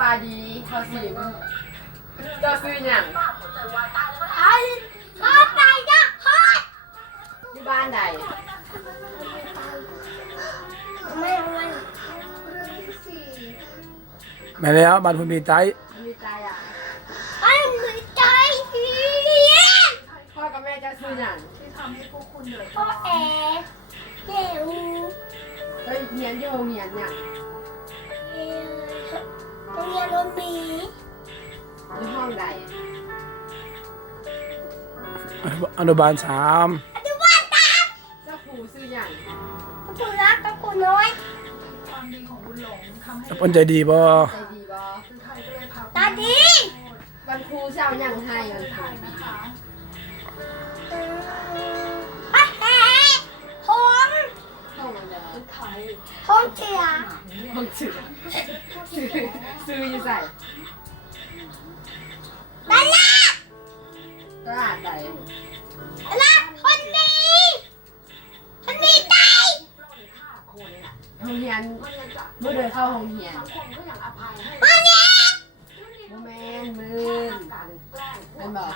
บายดีเขาสิมเจ้าซื้อหยังไอ้ทอดไก่ย่างทอดอยู่บ้านใดไม่เอาไม่แม่แล้วบ้านพุ่นมีไต มีใจอ่ะ ไอ้มือใจ พ่อกับแม่เจ้าซื้อหยัง พ่อแอ๋เดี๋ยว เฮ้ยเรียนอยู่โรงเรียนหยัง โรงเรียนรถมี อยู่ห้องใด อนุบาล3อนุบาลตาม เจ้าครูซื้อหยัง คุณรักกับคุณน้อย เพิ่นใจดีบ่ ใจดีบ่ ตาดี วันครูเจ้าหยังให้วันครู พ่อแอ๋ห้อง ห้องอะไร ห้องเชียร์ ห้องซื้อซื้ออยู่ใส่ ตลาด ตลาดใด ตลาดคนมีใจ โรงเรียนเมื่อเดินเข้าโรงเรียน มาเนี่ย โมเมนต์มืนมันบอก